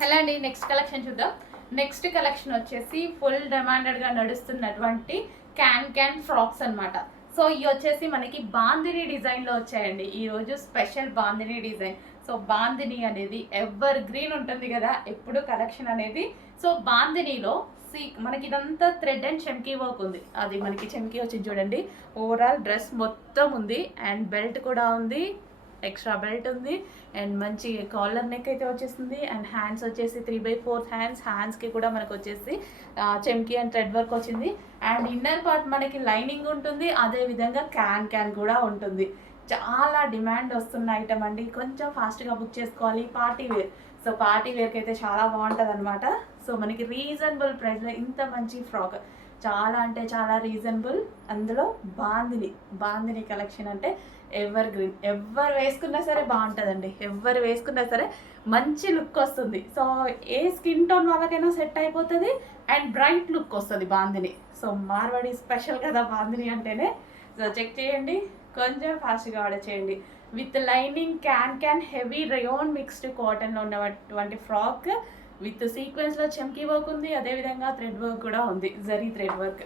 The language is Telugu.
హలో అండి, నెక్స్ట్ కలెక్షన్ చూద్దాం. నెక్స్ట్ కలెక్షన్ వచ్చేసి ఫుల్ డిమాండెడ్గా నడుస్తున్నటువంటి క్యాన్ ఫ్రాక్స్ అనమాట. సో ఇవి వచ్చేసి మనకి బాందిని డిజైన్లో వచ్చాయండి. ఈరోజు special bandhani design. So bandhani అనేది ఎవర్ గ్రీన్ ఉంటుంది కదా ఎప్పుడు కలెక్షన్ అనేది. సో బాందినిలో మనకి ఇదంతా థ్రెడ్ అండ్ చెమ్కీ వర్క్ ఉంది. అది మనకి చెమ్కీ వచ్చి చూడండి, ఓవరాల్ డ్రెస్ మొత్తం ఉంది అండ్ బెల్ట్ కూడా ఉంది, ఎక్స్ట్రా బెల్ట్ ఉంది అండ్ మంచి కాలర్ నెక్ అయితే వచ్చేసింది అండ్ హ్యాండ్స్ వచ్చేసి 3/4 హ్యాండ్స్కి కూడా మనకు వచ్చేసి చెమ్కీ అండ్ థ్రెడ్ వర్క్ వచ్చింది అండ్ ఇన్నర్ పార్ట్ మనకి లైనింగ్ ఉంటుంది, అదేవిధంగా క్యాన్ కూడా ఉంటుంది. చాలా డిమాండ్ వస్తున్న ఐటమ్ అండి, కొంచెం ఫాస్ట్గా బుక్ చేసుకోవాలి. పార్టీ వేర్, సో పార్టీ వేర్కి అయితే చాలా బాగుంటుంది అనమాట. సో మనకి రీజనబుల్ ప్రైస్లో ఇంత మంచి ఫ్రాక్, చాలా అంటే చాలా రీజనబుల్. అందులో బాందిని కలెక్షన్ అంటే ఎవర్ గ్రీన్, ఎవరు వేసుకున్నా సరే బాగుంటుందండి. ఎవరు వేసుకున్నా సరే మంచి లుక్ వస్తుంది. సో ఏ స్కిన్ టోన్ వాళ్ళకైనా సెట్ అయిపోతుంది అండ్ బ్రైట్ లుక్ వస్తుంది బాందిని. సో మార్వాడి స్పెషల్ కదా బాందిని అంటేనే. సో చెక్ చేయండి, కొంచెం ఫాస్ట్గా ఆర్డర్ చేయండి. With lining can heavy rayon mixed కాటన్లో ఉన్నటువంటి ఫ్రాక్ విత్ సీక్వెన్స్లో చెమ్కీ వర్క్ ఉంది, అదేవిధంగా థ్రెడ్ వర్క్ కూడా ఉంది, జరీ థ్రెడ్ వర్క్.